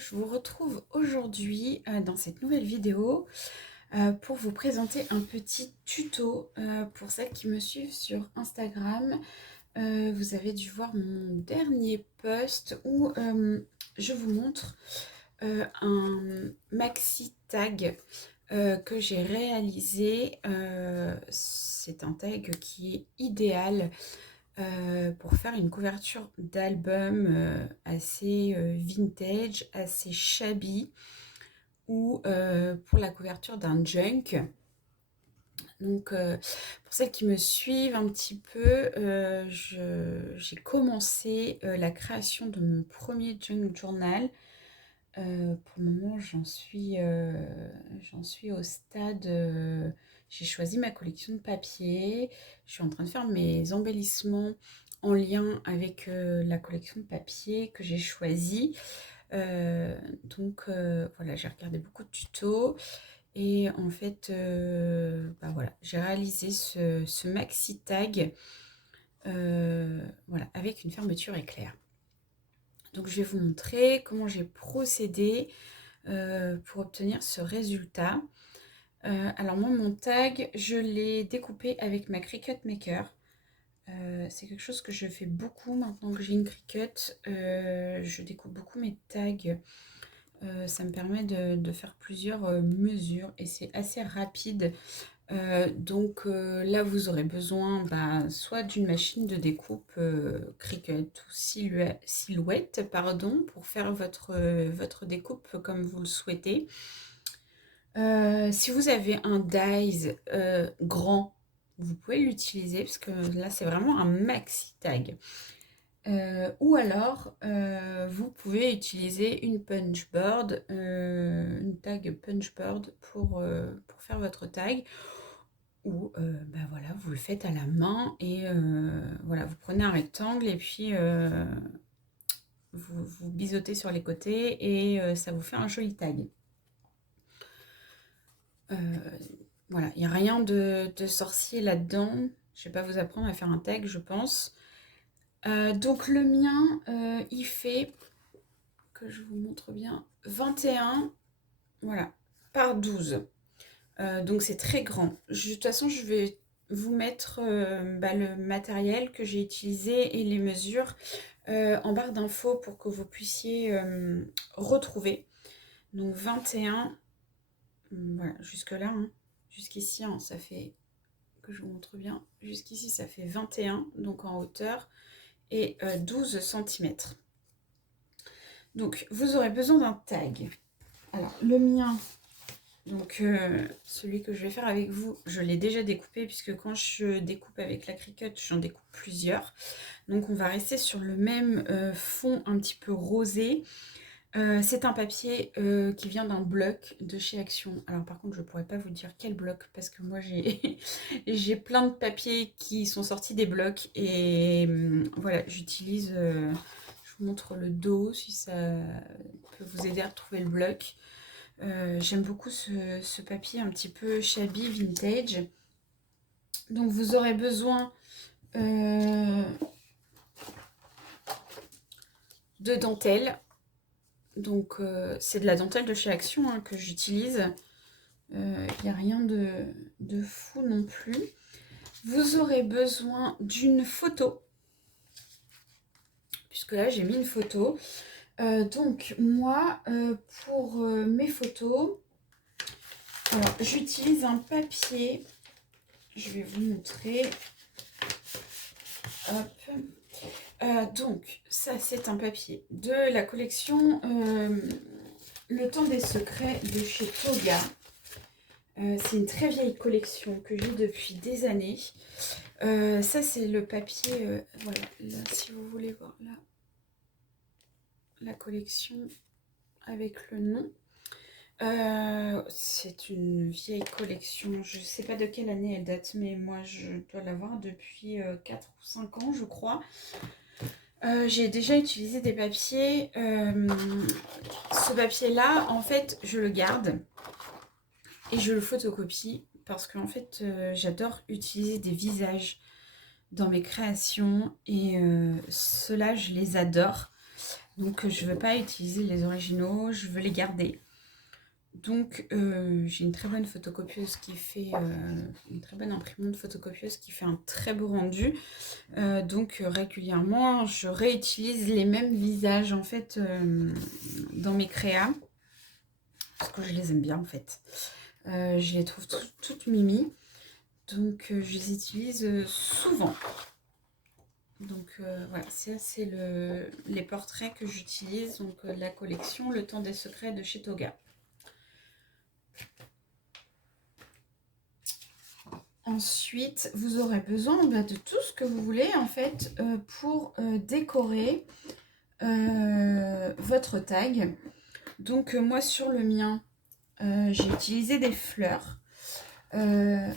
je vous retrouve aujourd'hui dans cette nouvelle vidéo pour vous présenter un petit tuto pour celles qui me suivent sur Instagram. Vous avez dû voir mon dernier post où je vous montre un maxi tag que j'ai réalisé. C'est un tag qui est idéal pour faire une couverture d'album assez vintage, assez shabby, ou pour la couverture d'un junk. Donc pour celles qui me suivent un petit peu, j'ai commencé la création de mon premier junk journal. Pour le moment, j'en suis au stade. J'ai choisi ma collection de papier. Je suis en train de faire mes embellissements en lien avec la collection de papier que j'ai choisie. Voilà, j'ai regardé beaucoup de tutos. Et en fait, voilà, j'ai réalisé ce maxi tag voilà, avec une fermeture éclair. Donc je vais vous montrer comment j'ai procédé pour obtenir ce résultat. Alors moi, mon tag, je l'ai découpé avec ma Cricut Maker. C'est quelque chose que je fais beaucoup maintenant que j'ai une Cricut. Je découpe beaucoup mes tags. Ça me permet de faire plusieurs mesures et c'est assez rapide. Là, vous aurez besoin soit d'une machine de découpe Cricut ou Silhouette, pardon, pour faire votre découpe comme vous le souhaitez. Si vous avez un dies grand, vous pouvez l'utiliser parce que là, c'est vraiment un maxi tag. Ou alors, vous pouvez utiliser une punchboard, une tag punchboard pour faire votre tag. Ou voilà, vous le faites à la main et voilà, vous prenez un rectangle et puis vous biseautez sur les côtés et ça vous fait un joli tag. Voilà, il n'y a rien de sorcier là-dedans. Je ne vais pas vous apprendre à faire un tag, je pense. Donc le mien, il fait, que je vous montre bien, 21 voilà, par 12. Donc c'est très grand. De toute façon, je vais vous mettre le matériel que j'ai utilisé et les mesures en barre d'infos pour que vous puissiez retrouver. Donc 21, voilà, jusque là, hein, jusqu'ici, hein, ça fait, que je vous montre bien, jusqu'ici ça fait 21, donc en hauteur, et 12 cm. Donc vous aurez besoin d'un tag. Alors le mien, donc celui que je vais faire avec vous, je l'ai déjà découpé puisque quand je découpe avec la Cricut, j'en découpe plusieurs. Donc on va rester sur le même fond un petit peu rosé. C'est un papier qui vient d'un bloc de chez Action. Alors par contre, je ne pourrais pas vous dire quel bloc parce que moi j'ai j'ai plein de papiers qui sont sortis des blocs et voilà, j'utilise, je vous montre le dos si ça peut vous aider à retrouver le bloc. J'aime beaucoup ce papier un petit peu shabby, vintage. Donc vous aurez besoin de dentelle. Donc c'est de la dentelle de chez Action hein, que j'utilise. Il n'y a rien de fou non plus. Vous aurez besoin d'une photo. Puisque là j'ai mis une photo. Donc moi pour mes photos, alors j'utilise un papier. Je vais vous montrer. Hop. Donc ça c'est un papier de la collection Le Temps des Secrets de chez Toga. C'est une très vieille collection que j'ai depuis des années. Ça c'est le papier, voilà, là, si vous voulez voir là, la collection avec le nom. C'est une vieille collection, je ne sais pas de quelle année elle date, mais moi je dois l'avoir depuis 4 ou 5 ans je crois. J'ai déjà utilisé des papiers. Ce papier-là, en fait, je le garde et je le photocopie parce qu'en fait, j'adore utiliser des visages dans mes créations et ceux-là, je les adore. Donc je ne veux pas utiliser les originaux, je veux les garder. Donc j'ai une très bonne photocopieuse qui fait, une très bonne imprimante photocopieuse qui fait un très beau rendu. Donc régulièrement, je réutilise les mêmes visages en fait dans mes créas. Parce que je les aime bien en fait. Je les trouve toutes mimi. Donc je les utilise souvent. Donc voilà, ça c'est les portraits que j'utilise. Donc la collection Le Temps des Secrets de chez Toga. Ensuite, vous aurez besoin de tout ce que vous voulez en fait pour décorer votre tag. Donc moi sur le mien, j'ai utilisé des fleurs.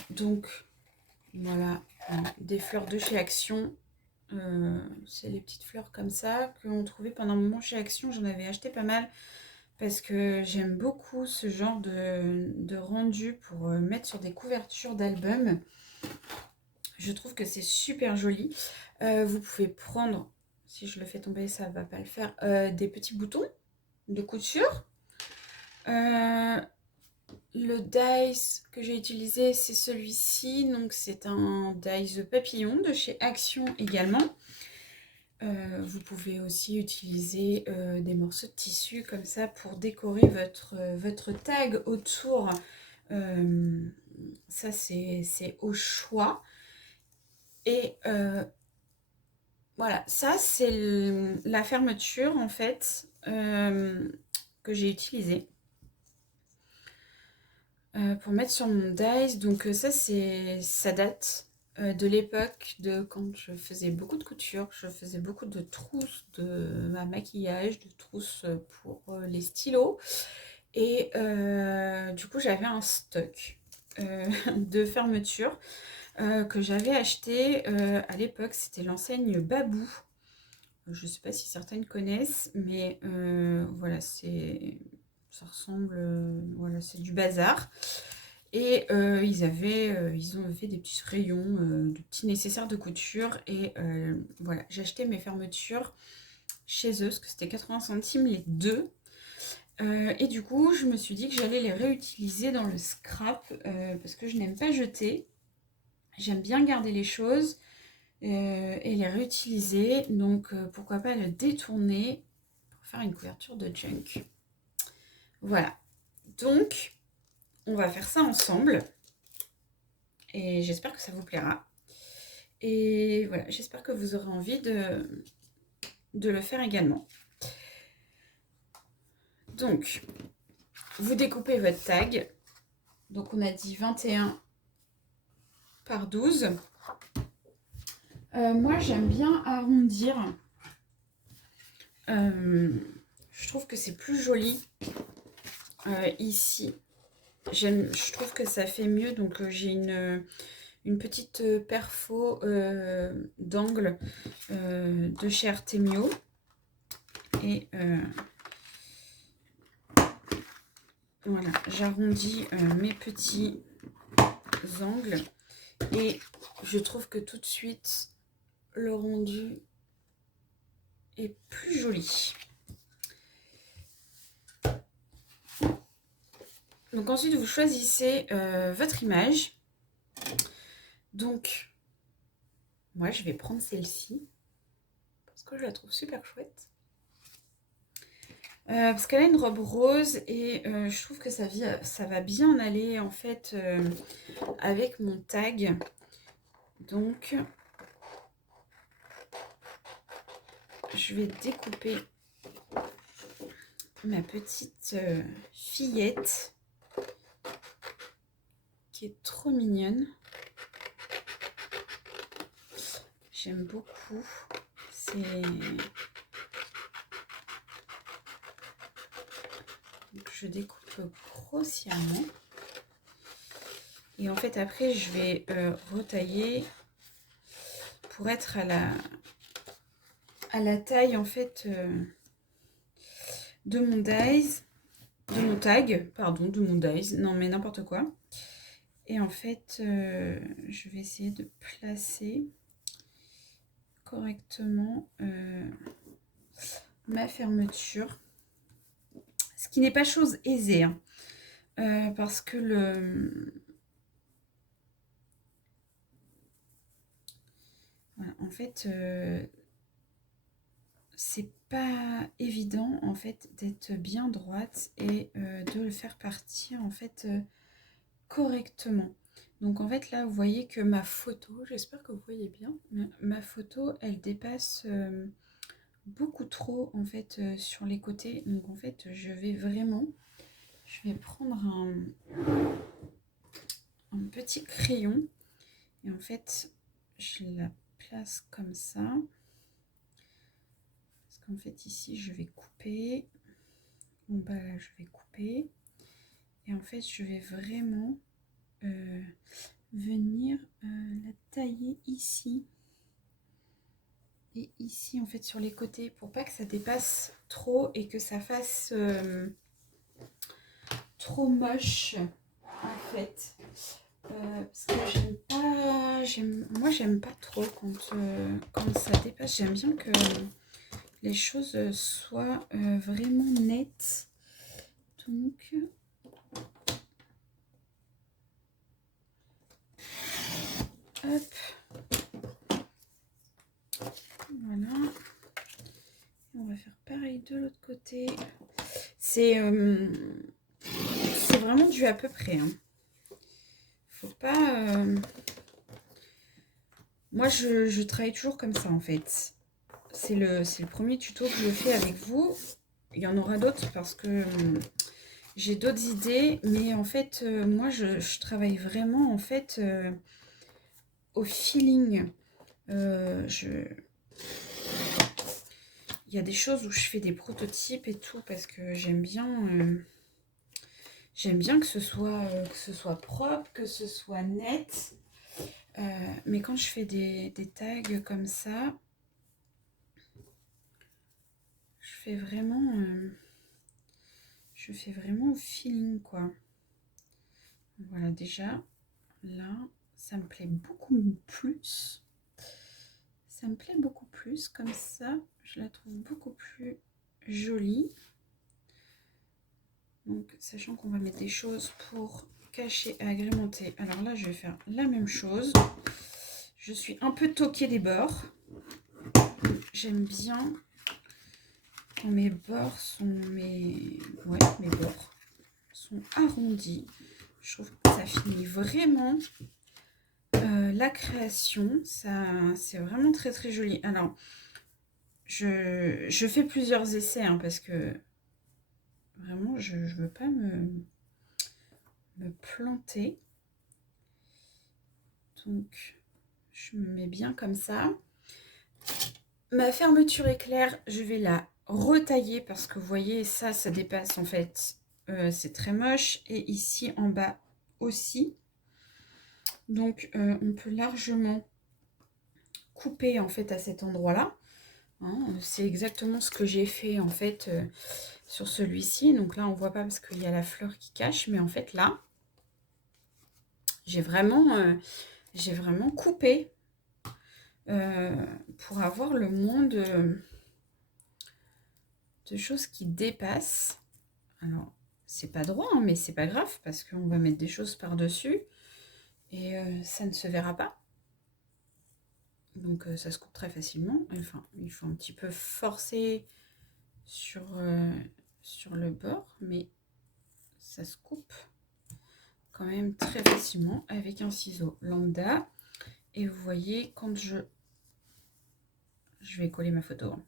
Donc voilà, des fleurs de chez Action. C'est les petites fleurs comme ça qu'on trouvait pendant un moment chez Action. J'en avais acheté pas mal parce que j'aime beaucoup ce genre de rendu pour mettre sur des couvertures d'albums. Je trouve que c'est super joli. Vous pouvez prendre, si je le fais tomber, ça va pas le faire, des petits boutons de couture. Le dies que j'ai utilisé, c'est celui-ci. Donc c'est un dies papillon de chez Action également. Vous pouvez aussi utiliser des morceaux de tissu comme ça pour décorer votre tag autour. Ça c'est au choix. Et voilà, ça c'est la fermeture en fait que j'ai utilisée pour mettre sur mon dies. Donc ça date de l'époque de quand je faisais beaucoup de couture. Je faisais beaucoup de trousses de maquillage, de trousses pour les stylos. Et du coup j'avais un stock de fermeture que j'avais acheté à l'époque. C'était l'enseigne Babou. Je ne sais pas si certaines connaissent, mais voilà, ça ressemble, voilà, c'est du bazar. Et ils ont fait des petits rayons, de petits nécessaires de couture. Et voilà, j'ai acheté mes fermetures chez eux, parce que c'était 80 centimes les deux. Et du coup, je me suis dit que j'allais les réutiliser dans le scrap, parce que je n'aime pas jeter. J'aime bien garder les choses et les réutiliser. Donc pourquoi pas le détourner pour faire une couverture de junk. Voilà. Donc on va faire ça ensemble. Et j'espère que ça vous plaira. Et voilà, j'espère que vous aurez envie de le faire également. Donc, vous découpez votre tag. Donc on a dit 21 par 12. Moi j'aime bien arrondir. Je trouve que c'est plus joli ici. Je trouve que ça fait mieux. Donc j'ai une petite perfo d'angle de chez Artemio. Et voilà, j'arrondis mes petits angles. Et je trouve que tout de suite, le rendu est plus joli. Donc ensuite, vous choisissez votre image. Donc, moi, je vais prendre celle-ci parce que je la trouve super chouette. Parce qu'elle a une robe rose et je trouve que ça va bien aller en fait avec mon tag. Donc, je vais découper ma petite fillette qui est trop mignonne. J'aime beaucoup. Donc, je découpe grossièrement. Et en fait, après, je vais retailler pour être à la taille en fait de mon dies, de mon tag, pardon, de mon dies, non mais n'importe quoi. Et en fait, je vais essayer de placer correctement ma fermeture. Ce qui n'est pas chose aisée, hein, parce que voilà, en fait, c'est pas évident en fait d'être bien droite et de le faire partir en fait correctement. Donc en fait là vous voyez que ma photo, j'espère que vous voyez bien, ma photo elle dépasse beaucoup trop en fait sur les côtés. Donc en fait je vais prendre un petit crayon et en fait je la place comme ça. Parce qu'en fait ici je vais couper, en bas là je vais couper et en fait je vais vraiment venir la tailler ici et ici en fait sur les côtés pour pas que ça dépasse trop et que ça fasse trop moche en fait. Parce que moi j'aime pas trop quand ça dépasse. J'aime bien que les choses soient vraiment nettes. Donc hop, voilà. On va faire pareil de l'autre côté. C'est vraiment du à peu près, hein. Faut pas moi je travaille toujours comme ça en fait. C'est le premier tuto que je fais avec vous. Il y en aura d'autres parce que j'ai d'autres idées, mais en fait moi je travaille vraiment en fait au feeling. Il y a des choses où je fais des prototypes et tout parce que j'aime bien que ce soit propre, que ce soit net. Mais quand je fais des tags comme ça, je fais vraiment au feeling quoi. Voilà, déjà là ça me plaît beaucoup plus. Ça me plaît beaucoup plus comme ça, je la trouve beaucoup plus jolie. Donc sachant qu'on va mettre des choses pour cacher et agrémenter, alors là je vais faire la même chose. Je suis un peu toquée des bords. J'aime bien quand mes bords sont mes bords sont arrondis. Je trouve que ça finit vraiment la création. Ça, c'est vraiment très très joli. Alors, je fais plusieurs essais hein, parce que vraiment, je ne veux pas me planter. Donc, je me mets bien comme ça. Ma fermeture éclair, je vais la retailler parce que vous voyez, ça dépasse en fait. C'est très moche. Et ici en bas aussi. Donc, on peut largement couper en fait à cet endroit-là. Hein, c'est exactement ce que j'ai fait en fait sur celui-ci. Donc là, on voit pas parce qu'il y a la fleur qui cache. Mais en fait, là, j'ai vraiment coupé pour avoir le moins de choses qui dépassent. Alors, c'est pas droit, hein, mais c'est pas grave parce qu'on va mettre des choses par-dessus et ça ne se verra pas. Donc, ça se coupe très facilement. Enfin, il faut un petit peu forcer sur le bord, mais ça se coupe quand même très facilement avec un ciseau lambda. Et vous voyez, quand je vais coller ma photo, hein,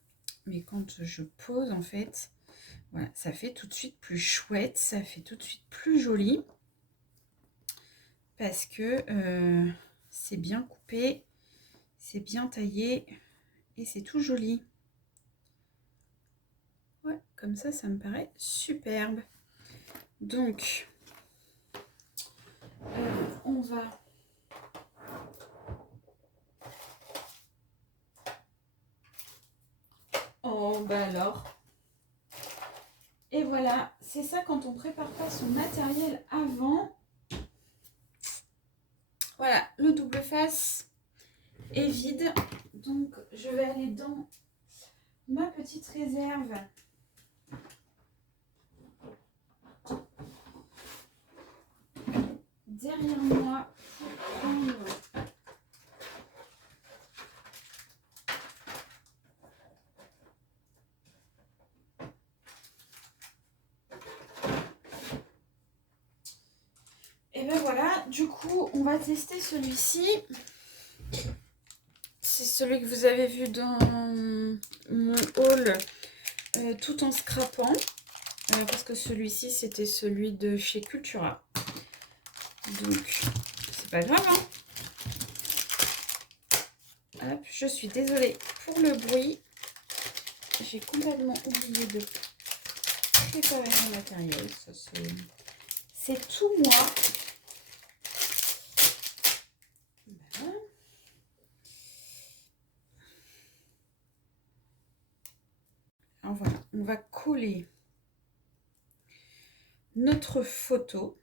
mais quand je pose, en fait, voilà, ça fait tout de suite plus chouette, ça fait tout de suite plus joli. Parce que c'est bien coupé, c'est bien taillé et c'est tout joli. Ouais, comme ça me paraît superbe. Donc, on va... Oh, bah alors. Et voilà, c'est ça quand on prépare pas son matériel avant. Voilà, le double face est vide. Donc, je vais aller dans ma petite réserve. Derrière moi pour prendre et ben voilà, du coup on va tester celui-ci. C'est celui que vous avez vu dans mon haul tout en scrapant. Parce que celui-ci c'était celui de chez Cultura. Donc c'est pas grave hein. Hop, je suis désolée pour le bruit. J'ai complètement oublié de préparer mon matériel. Ça, c'est tout moi. Voilà. Alors voilà, on va coller notre photo.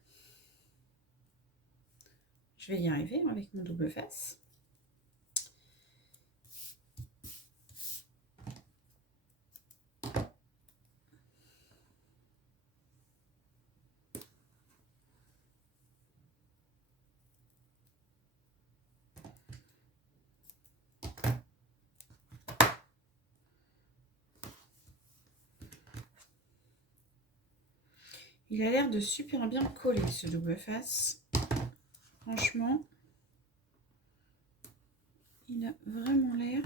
Je vais y arriver avec mon double face. Il a l'air de super bien coller ce double face. Franchement, il a vraiment l'air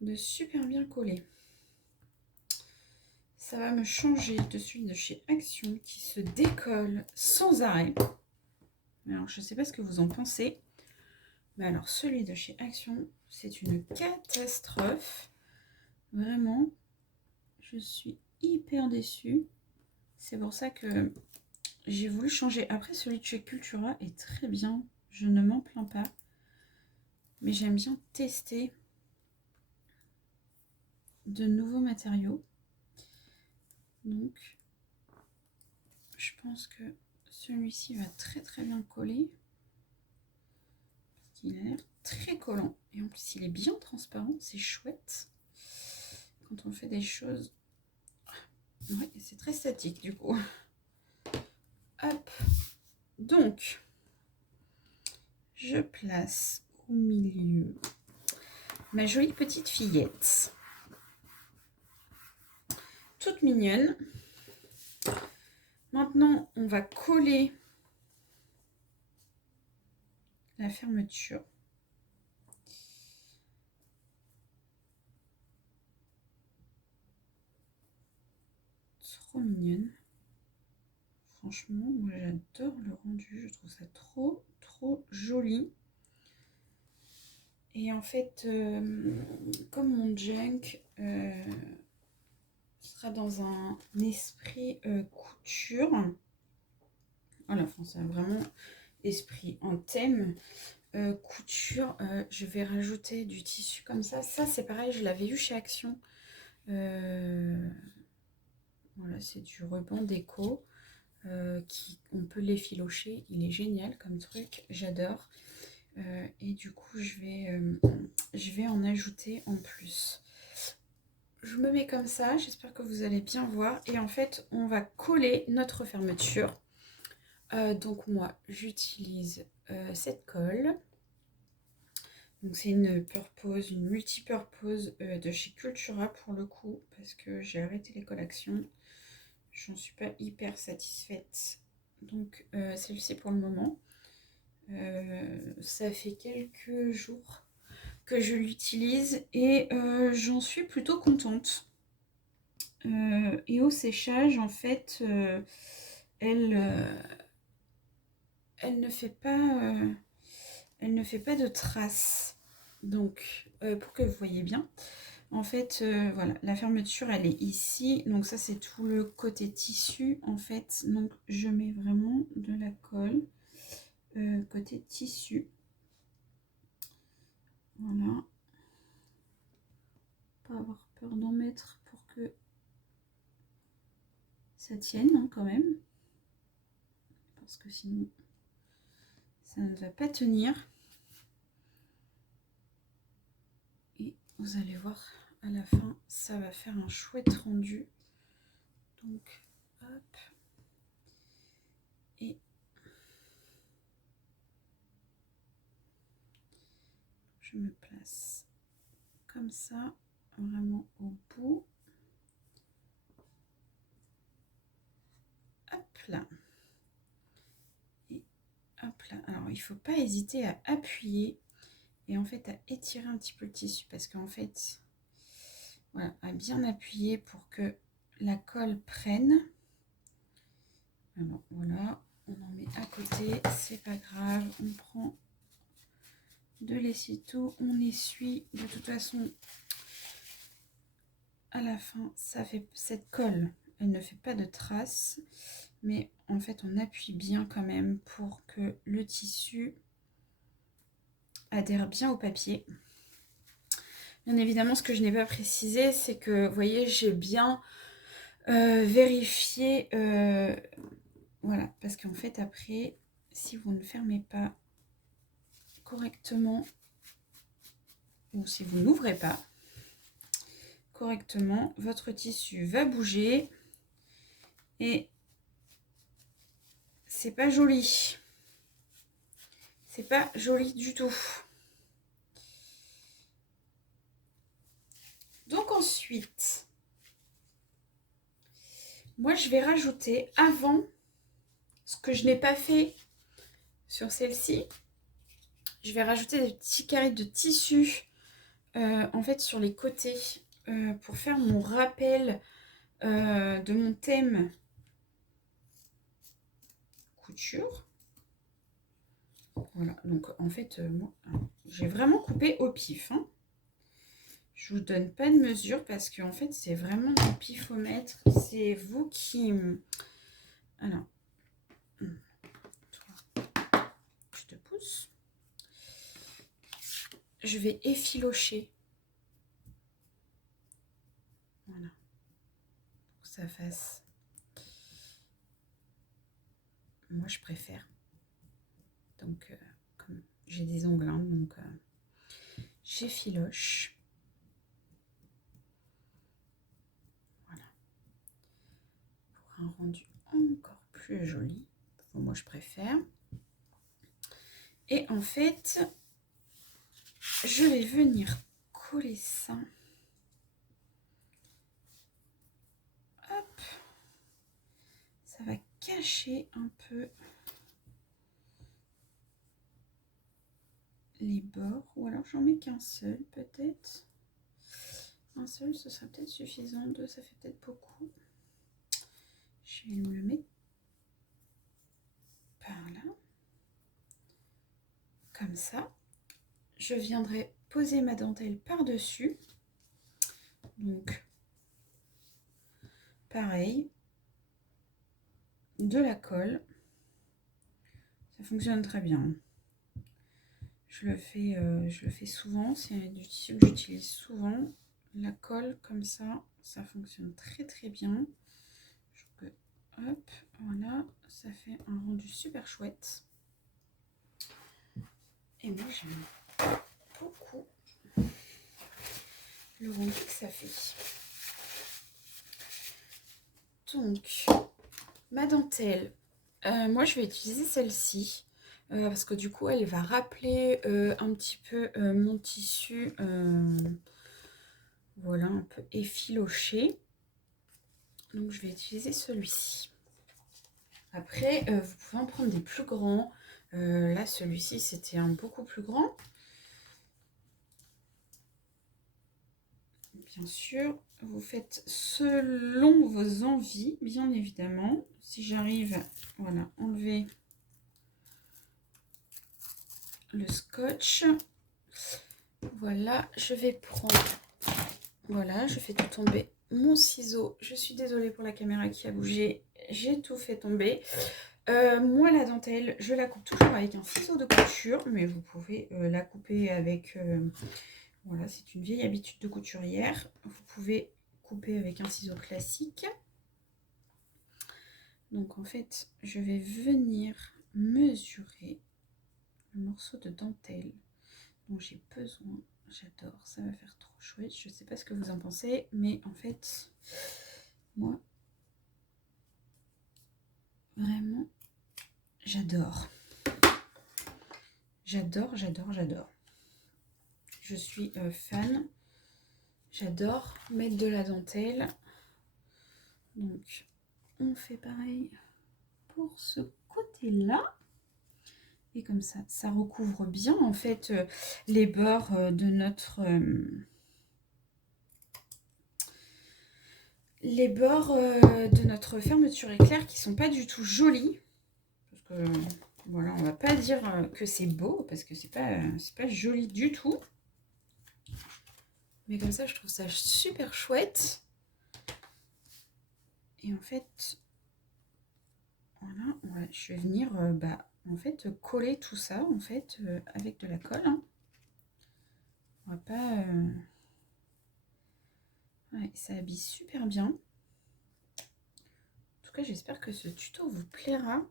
de super bien coller. Ça va me changer de celui de chez Action qui se décolle sans arrêt. Alors, je ne sais pas ce que vous en pensez. Mais alors, celui de chez Action, c'est une catastrophe. Vraiment, je suis hyper déçue. C'est pour ça que j'ai voulu changer. Après, celui de chez Cultura est très bien. Je ne m'en plains pas. Mais j'aime bien tester de nouveaux matériaux. Donc, je pense que celui-ci va très très bien coller. Parce qu'il a l'air très collant. Et en plus, il est bien transparent. C'est chouette. Quand on fait des choses... Ouais, c'est très statique du coup. Hop. Donc, je place au milieu ma jolie petite fillette. Toute mignonne. Maintenant, on va coller la fermeture. Trop mignonne. Franchement, moi j'adore le rendu. Je trouve ça trop joli. Et en fait, comme mon junk sera dans un esprit couture, voilà, enfin, c'est vraiment esprit en thème couture, je vais rajouter du tissu comme ça. Ça, c'est pareil, je l'avais eu chez Action. Voilà, c'est du ruban déco. On peut l'effilocher, il est génial comme truc, j'adore. Et du coup, je vais en ajouter en plus. Je me mets comme ça, j'espère que vous allez bien voir. Et en fait, on va coller notre fermeture. Donc moi, j'utilise cette colle. Donc c'est une purpose, une multi-purpose de chez Cultura pour le coup, parce que j'ai arrêté les collections. J'en suis pas hyper satisfaite. Donc celle-ci pour le moment. Ça fait quelques jours que je l'utilise et j'en suis plutôt contente. Et au séchage, en fait, elle ne fait pas de traces. Donc pour que vous voyez bien, en fait voilà, la fermeture elle est ici, donc ça c'est tout le côté tissu en fait. Donc je mets vraiment de la colle côté tissu, voilà, pas avoir peur d'en mettre pour que ça tienne hein, quand même, parce que sinon ça ne va pas tenir. Et vous allez voir à la fin, ça va faire un chouette rendu. Donc, hop. Et je me place comme ça, vraiment au bout. Hop là. Et hop là. Alors, il ne faut pas hésiter à appuyer et en fait à étirer un petit peu le tissu parce qu'en fait, voilà, à bien appuyer pour que la colle prenne. Alors voilà, on en met à côté, c'est pas grave, on prend de l'essuie-tout, on essuie. De toute façon, à la fin, ça fait cette colle, elle ne fait pas de traces, mais en fait, on appuie bien quand même pour que le tissu adhère bien au papier. Bien évidemment, ce que je n'ai pas précisé, c'est que, vous voyez, j'ai bien vérifié, voilà, parce qu'en fait, après, si vous ne fermez pas correctement, ou si vous n'ouvrez pas correctement, votre tissu va bouger et c'est pas joli. C'est pas joli du tout. Donc ensuite, moi je vais rajouter avant, ce que je n'ai pas fait sur celle-ci, je vais rajouter des petits carrés de tissu en fait sur les côtés pour faire mon rappel de mon thème couture. Voilà, donc en fait, moi, j'ai vraiment coupé au pif. Hein. Je vous donne pas de mesure parce que en fait, c'est vraiment du pifomètre. C'est vous qui... Alors, toi, je te pousse. Je vais effilocher. Voilà. Pour que ça fasse... Moi, je préfère. Donc, comme j'ai des ongles, hein, donc j'effiloche. Voilà. Pour un rendu encore plus joli. Moi, je préfère. Et en fait, je vais venir coller ça. Hop. Ça va cacher un peu les bords. Ou alors j'en mets qu'un seul peut-être. Un seul, ce sera peut-être suffisant. Deux, ça fait peut-être beaucoup. Je vais me le mettre par là. Comme ça. Je viendrai poser ma dentelle par-dessus. Donc, pareil. De la colle. Ça fonctionne très bien. Je le fais souvent. C'est du tissu que j'utilise souvent. La colle comme ça, ça fonctionne très très bien. Hop, voilà, ça fait un rendu super chouette. Et moi j'aime beaucoup le rendu que ça fait. Donc, ma dentelle, moi je vais utiliser celle-ci. Parce que du coup elle va rappeler un petit peu mon tissu, voilà, un peu effiloché. Donc je vais utiliser celui-ci. Après vous pouvez en prendre des plus grands. Là celui-ci c'était un beaucoup plus grand. Bien sûr, vous faites selon vos envies, bien évidemment. Si j'arrive, voilà, enlever le scotch. Voilà, je vais prendre, voilà, je fais tout tomber mon ciseau. Je suis désolée pour la caméra qui a bougé, j'ai tout fait tomber. Moi, la dentelle, je la coupe toujours avec un ciseau de couture, mais vous pouvez la couper avec... voilà, c'est une vieille habitude de couturière. Vous pouvez couper avec un ciseau classique. Donc en fait, je vais venir mesurer le morceau de dentelle dont j'ai besoin. j'adore, ça va faire trop chouette. Je sais pas ce que vous en pensez, mais en fait, moi, vraiment, j'adore. J'adore, j'adore, j'adore. Je suis fan. J'adore mettre de la dentelle. Donc, on fait pareil pour ce côté-là. Et comme ça recouvre bien en fait les bords de notre... les bords de notre fermeture éclair qui sont pas du tout jolis. Parce que, voilà, on va pas dire que c'est beau, parce que c'est pas joli du tout. Mais comme ça, je trouve ça super chouette. Et en fait, voilà, ouais, je vais venir en fait coller tout ça en fait avec de la colle. Hein. On va pas... Ouais, ça habille super bien. En tout cas, j'espère que ce tuto vous plaira.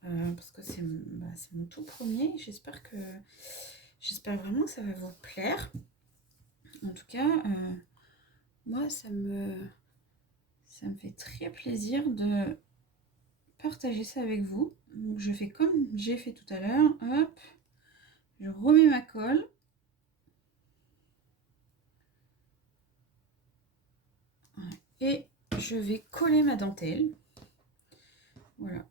Parce que c'est mon tout premier. J'espère vraiment que ça va vous plaire. En tout cas, moi, ça me fait très plaisir de partager ça avec vous. Donc, je fais comme j'ai fait tout à l'heure. Hop, je remets ma colle. Et je vais coller ma dentelle. Voilà.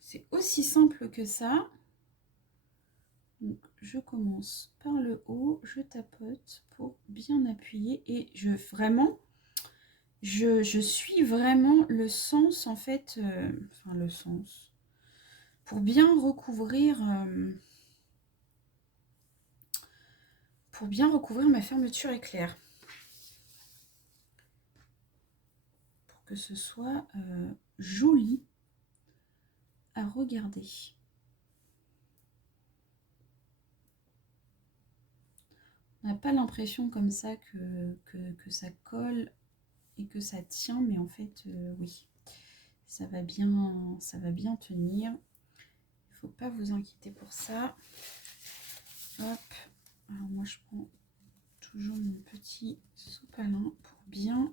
C'est aussi simple que ça. Donc, je commence par le haut, je tapote pour bien appuyer et je suis vraiment le sens en fait, enfin le sens, pour bien recouvrir ma fermeture éclair. Pour que ce soit joli à regarder. On n'a pas l'impression comme ça que ça colle et que ça tient, mais en fait, oui, ça va bien tenir. Il ne faut pas vous inquiéter pour ça. Hop, alors moi je prends toujours mon petit sopalin pour bien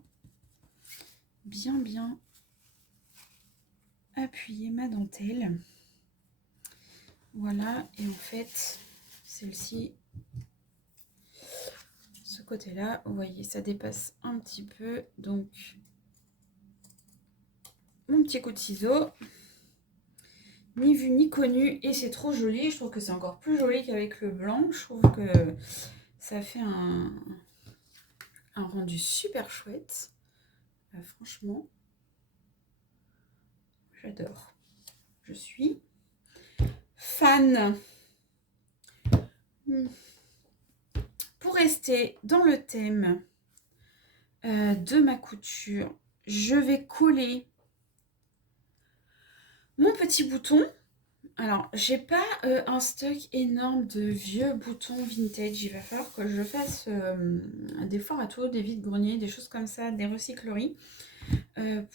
appuyer ma dentelle. Voilà, et en fait, celle-ci, ce côté-là, vous voyez, ça dépasse un petit peu, donc mon petit coup de ciseau, ni vu ni connu, et c'est trop joli. Je trouve que c'est encore plus joli qu'avec le blanc. Je trouve que ça fait un rendu super chouette. Franchement, j'adore. Je suis fan. Pour rester dans le thème de ma couture, je vais coller mon petit bouton. Alors, j'ai pas un stock énorme de vieux boutons vintage. Il va falloir que je fasse des foires à tout, des vides-greniers, des choses comme ça, des recycleries,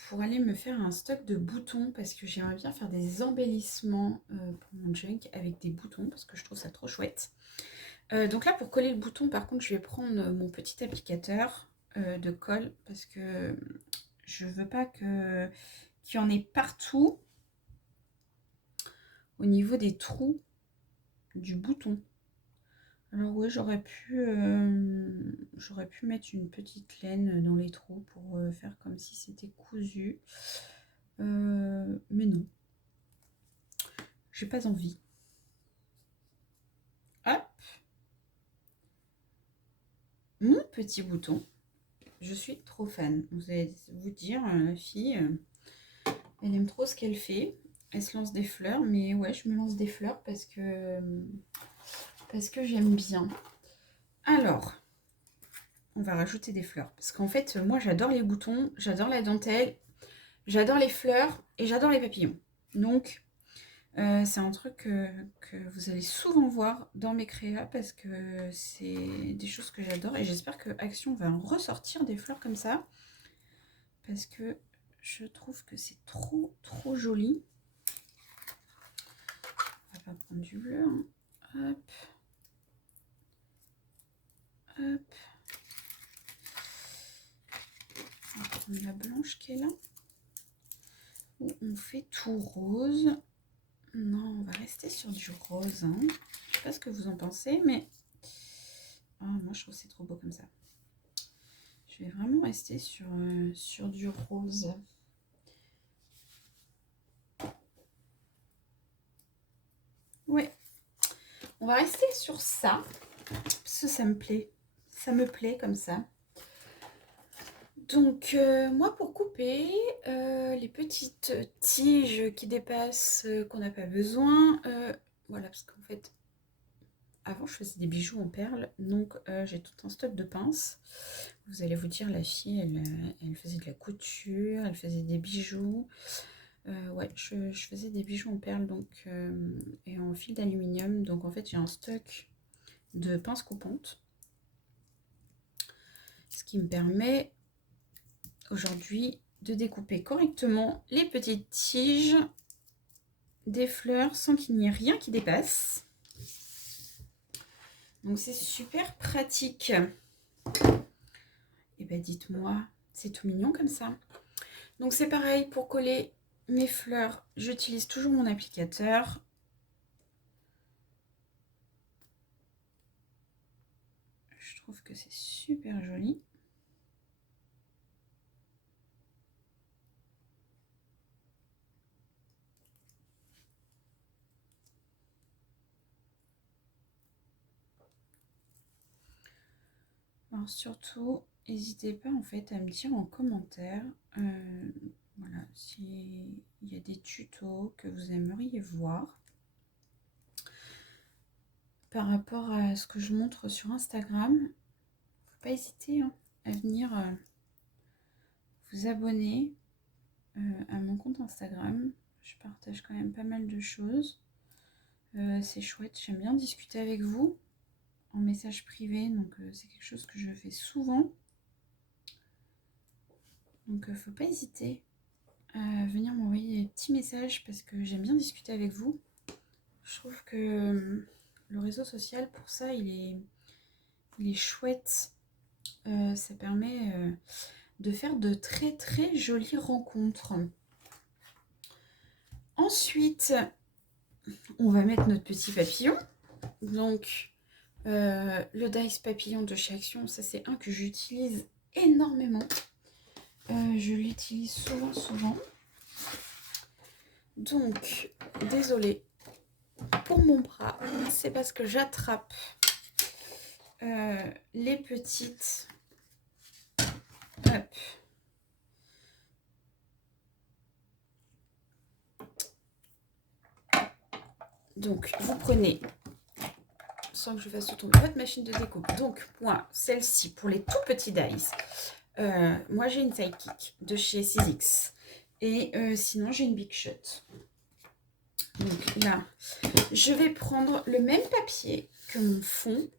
pour aller me faire un stock de boutons, parce que j'aimerais bien faire des embellissements pour mon junk avec des boutons, parce que je trouve ça trop chouette. Donc là, pour coller le bouton, par contre, je vais prendre mon petit applicateur de colle, parce que je veux pas qu'il y en ait partout au niveau des trous du bouton. Alors oui, j'aurais pu mettre une petite laine dans les trous pour faire comme si c'était cousu. Mais non. J'ai pas envie. Hop. Mon petit bouton. Je suis trop fan. Vous allez vous dire, la fille, elle aime trop ce qu'elle fait. Elle se lance des fleurs, mais ouais, je me lance des fleurs parce que j'aime bien. Alors, on va rajouter des fleurs. Parce qu'en fait, moi, j'adore les boutons, j'adore la dentelle, j'adore les fleurs et j'adore les papillons. Donc, c'est un truc que vous allez souvent voir dans mes créas parce que c'est des choses que j'adore. Et j'espère que Action va ressortir des fleurs comme ça. Parce que je trouve que c'est trop, trop joli. On va pas prendre du bleu. Hein. Hop. Hop. On va prendre la blanche qui est là. Ou on fait tout rose. Non, on va rester sur du rose. Hein. Je sais pas ce que vous en pensez, mais moi je trouve que c'est trop beau comme ça. Je vais vraiment rester sur du rose. Ouais, on va rester sur ça, parce que ça me plaît. Ça me plaît comme ça. Donc, moi, pour couper les petites tiges qui dépassent, qu'on n'a pas besoin, voilà, parce qu'en fait, avant, je faisais des bijoux en perles, donc j'ai tout un stock de pinces. Vous allez vous dire, la fille, elle faisait de la couture, elle faisait des bijoux. Ouais, je faisais des bijoux en perles donc, et en fil d'aluminium. Donc, en fait, j'ai un stock de pinces coupantes. Ce qui me permet aujourd'hui de découper correctement les petites tiges des fleurs sans qu'il n'y ait rien qui dépasse. Donc c'est super pratique. Et ben dites-moi, c'est tout mignon comme ça. Donc c'est pareil pour coller mes fleurs, j'utilise toujours mon applicateur. Je trouve que c'est super joli. Alors surtout, n'hésitez pas en fait à me dire en commentaire voilà, s'il y a des tutos que vous aimeriez voir par rapport à ce que je montre sur Instagram. Faut pas hésiter hein, à venir vous abonner à mon compte Instagram. Je partage quand même pas mal de choses. C'est chouette, j'aime bien discuter avec vous en message privé, donc c'est quelque chose que je fais souvent. Donc faut pas hésiter à venir m'envoyer des petits messages parce que j'aime bien discuter avec vous. Je trouve que le réseau social pour ça il est chouette. Ça permet de faire de très très jolies rencontres. Ensuite, on va mettre notre petit papillon. Donc, le dice papillon de chez Action, ça c'est un que j'utilise énormément. Je l'utilise souvent. Donc, désolée pour mon bras, c'est parce que j'attrape les petites. Hop. Donc, vous prenez, sans que je fasse tout tomber, votre machine de découpe. Donc, moi, celle-ci, pour les tout petits dice, moi j'ai une Sidekick de chez Sizzix. Et sinon, j'ai une Big Shot. Donc là, je vais prendre le même papier que mon fond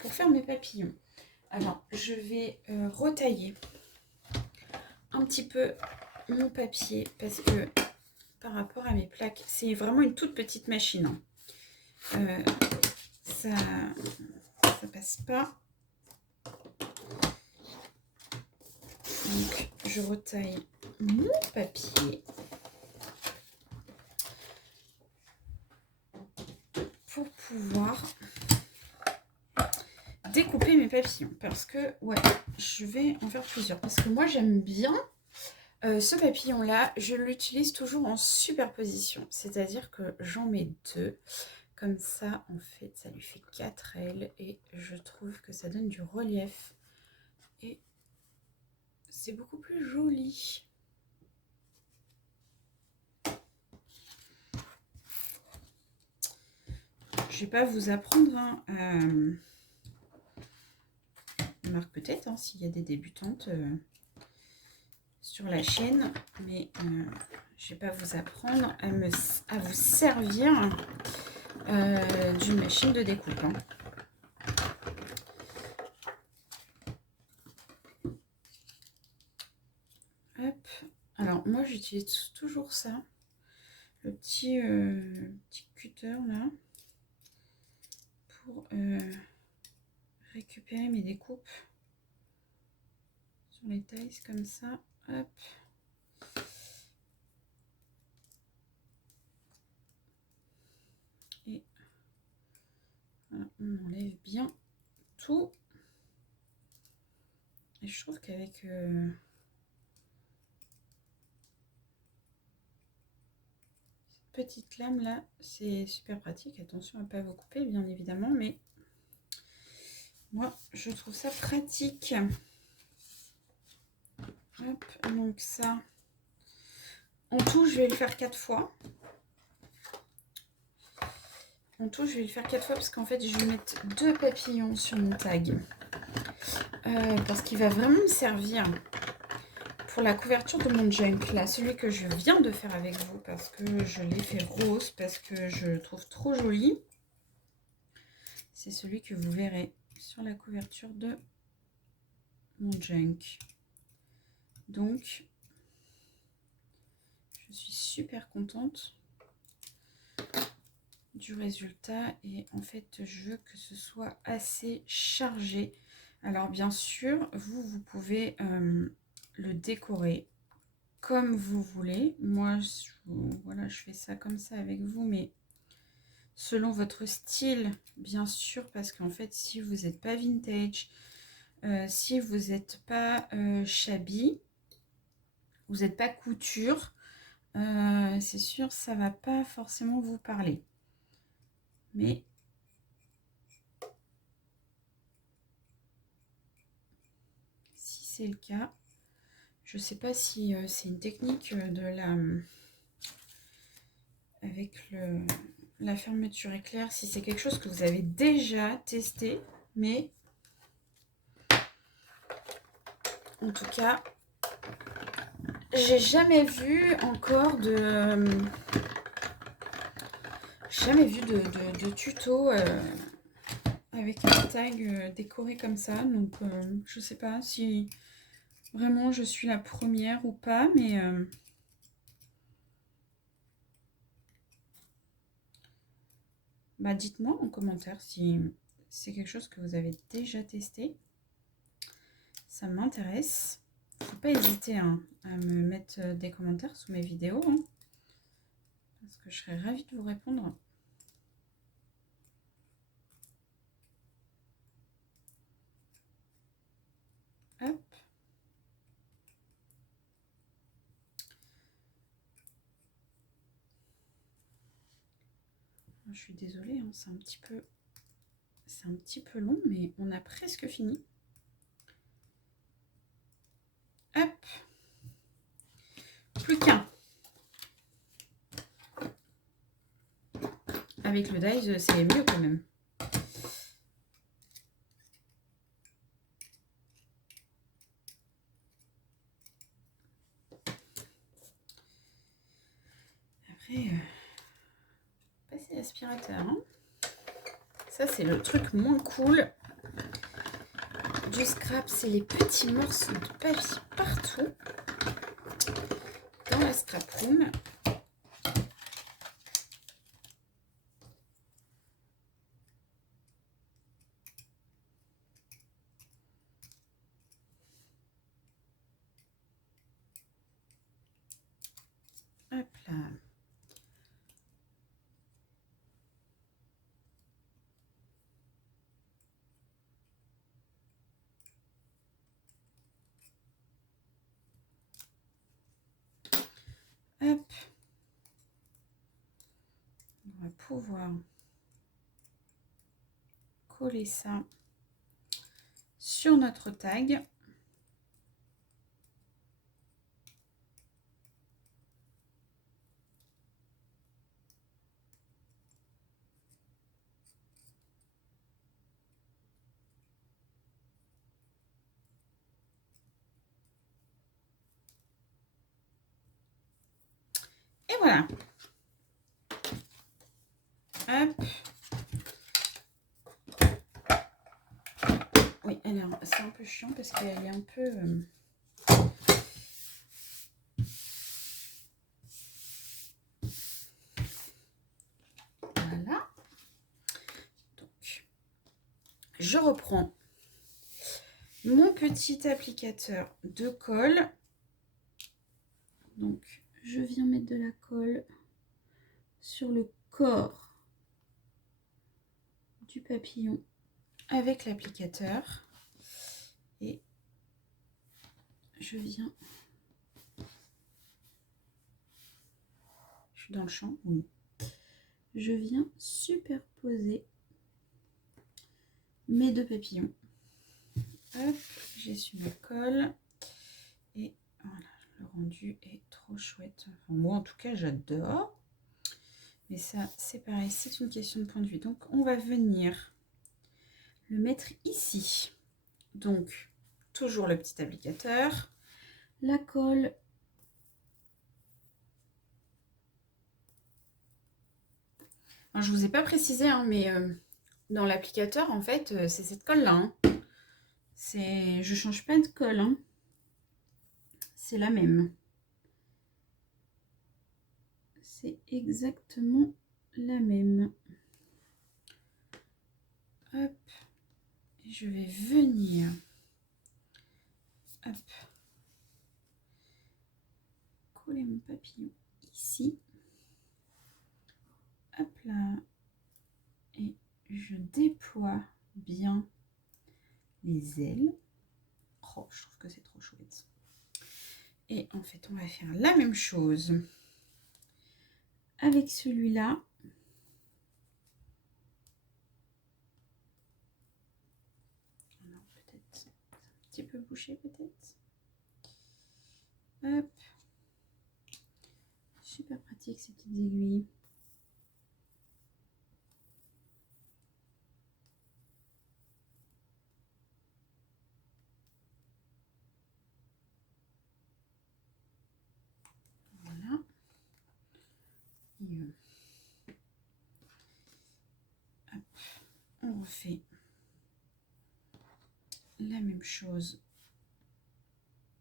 pour faire mes papillons. Alors, je vais retailler un petit peu mon papier parce que par rapport à mes plaques, c'est vraiment une toute petite machine. Ça passe pas. Donc, je retaille mon papier pour pouvoir découper mes papillons. Parce que, ouais, je vais en faire plusieurs. Parce que moi, j'aime bien ce papillon-là. Je l'utilise toujours en superposition. C'est-à-dire que j'en mets 2. Comme ça, en fait, ça lui fait 4 ailes. Et je trouve que ça donne du relief. Et c'est beaucoup plus joli. Je vais pas vous apprendre marque peut-être s'il y a des débutantes sur la chaîne, mais je vais pas vous apprendre à vous servir d'une machine de découpe. Hop. Alors moi j'utilise toujours ça, le petit cutter là, pour récupérer mes découpes sur les tailles comme ça. Hop. Et voilà, on enlève bien tout. Et je trouve qu'avec cette petite lame là, c'est super pratique. Attention à ne pas vous couper, bien évidemment, mais moi je trouve ça pratique. Hop, donc ça, en tout, je vais le faire 4 fois. En tout, je vais le faire 4 fois parce qu'en fait, je vais mettre 2 papillons sur mon tag. Parce qu'il va vraiment me servir pour la couverture de mon junk. Là, celui que je viens de faire avec vous parce que je l'ai fait rose, parce que je le trouve trop joli. C'est celui que vous verrez sur la couverture de mon junk. Donc, je suis super contente du résultat et en fait je veux que ce soit assez chargé. Alors bien sûr vous pouvez le décorer comme vous voulez. Moi voilà, je fais ça comme ça avec vous, mais selon votre style bien sûr, parce qu'en fait si vous n'êtes pas vintage, si vous n'êtes pas shabby, vous n'êtes pas couture, c'est sûr ça va pas forcément vous parler. Mais si c'est le cas, je sais pas si c'est une technique de la avec la fermeture éclair, si c'est quelque chose que vous avez déjà testé, mais en tout cas, j'ai jamais vu encore de tuto avec un tag décoré comme ça. Donc je sais pas si vraiment je suis la première ou pas, mais bah dites-moi en commentaire si c'est quelque chose que vous avez déjà testé. Ça m'intéresse. Faut pas hésiter hein, à me mettre des commentaires sous mes vidéos, hein, parce que je serais ravie de vous répondre. Hop. Je suis désolée, hein, c'est un petit peu long, mais on a presque fini. Hop. Plus qu'un. Avec le dies, c'est mieux quand même. Après, passer l'aspirateur. Hein. Ça, c'est le truc moins cool du scrap. C'est les petits morceaux de papier partout dans la scrap room. Hop là. Hop. On va pouvoir coller ça sur notre tag. Et voilà. Hop. Oui, alors c'est un peu chiant parce qu'elle est un peu... Voilà. Donc, je reprends mon petit applicateur de colle. Donc, je viens mettre de la colle sur le corps du papillon avec l'applicateur. Et je viens... Je suis dans le champ, oui. Je viens superposer mes deux papillons. Hop, j'essuie ma colle. Et voilà, le rendu est trop chouette. Enfin, moi, en tout cas, j'adore. Mais ça, c'est pareil, c'est une question de point de vue. Donc, on va venir le mettre ici. Donc, toujours le petit applicateur. La colle. Alors, je ne vous ai pas précisé, hein, mais dans l'applicateur, en fait, c'est cette colle-là. Hein. Je ne change pas de colle. Hein. C'est la même. C'est exactement la même. Hop. Et je vais venir. Hop. Coller mon papillon ici. Hop là. Et je déploie bien les ailes. Oh, je trouve que c'est trop chouette. Et en fait, on va faire la même chose avec celui-là. Non, peut-être c'est un petit peu bouché, peut-être. Hop. Super pratique ces petites aiguilles. Voilà. Et hop. On refait la même chose.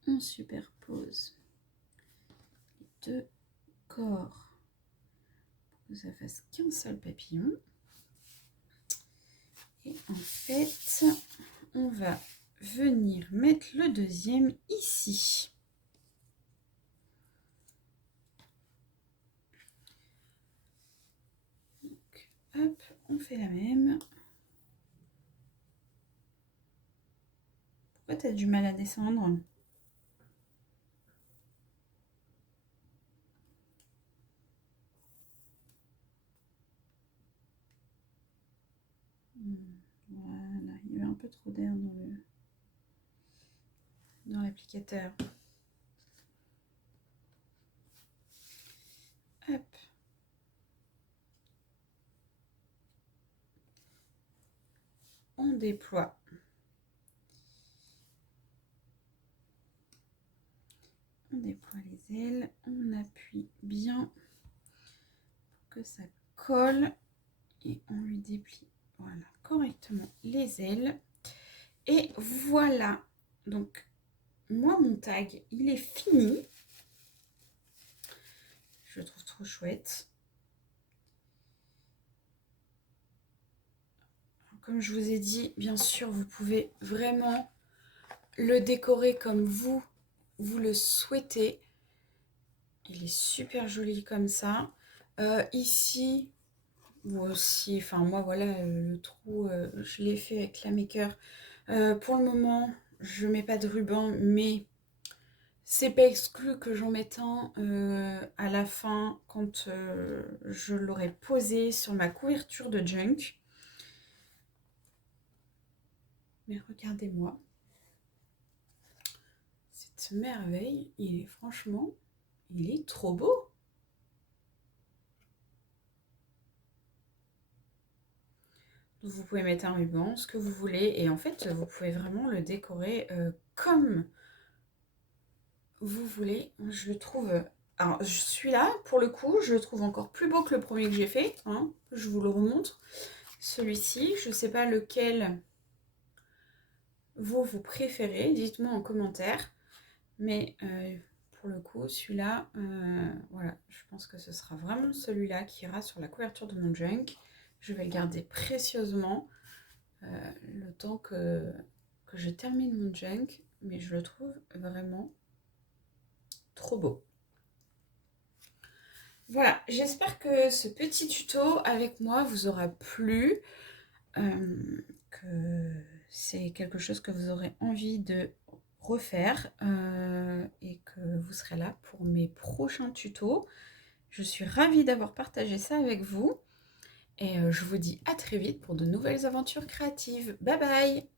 On superpose les deux corps pour que ça fasse qu'un seul papillon. Et en fait, on va venir mettre le deuxième ici. Donc, hop, on fait la même. Pourquoi tu as du mal à descendre ? Voilà, il y avait un peu trop d'air dans l'applicateur. Hop. On déploie. On déploie les ailes, on appuie bien pour que ça colle et on lui déplie voilà, correctement les ailes. Et voilà, donc moi mon tag il est fini. Je le trouve trop chouette. Comme je vous ai dit, bien sûr, vous pouvez vraiment le décorer comme vous le souhaitez. Il est super joli comme ça. Ici, vous aussi, enfin moi voilà, le trou, je l'ai fait avec la maker. Pour le moment, je mets pas de ruban, mais c'est pas exclu que j'en mette un à la fin quand je l'aurai posé sur ma couverture de junk. Mais regardez-moi cette merveille, franchement, il est trop beau. Donc vous pouvez mettre un ruban, ce que vous voulez, et en fait, vous pouvez vraiment le décorer comme vous voulez. Je le trouve... Alors, celui-là, pour le coup, je le trouve encore plus beau que le premier que j'ai fait. Hein. Je vous le remontre. Celui-ci, je ne sais pas lequel vous préférez. Dites-moi en commentaire. Mais pour le coup, celui-là, voilà, je pense que ce sera vraiment celui-là qui ira sur la couverture de mon junk. Je vais le garder précieusement le temps que que je termine mon junk, mais je le trouve vraiment trop beau. Voilà, j'espère que ce petit tuto avec moi vous aura plu, que c'est quelque chose que vous aurez envie de refaire et que vous serez là pour mes prochains tutos. Je suis ravie d'avoir partagé ça avec vous et je vous dis à très vite pour de nouvelles aventures créatives. Bye bye!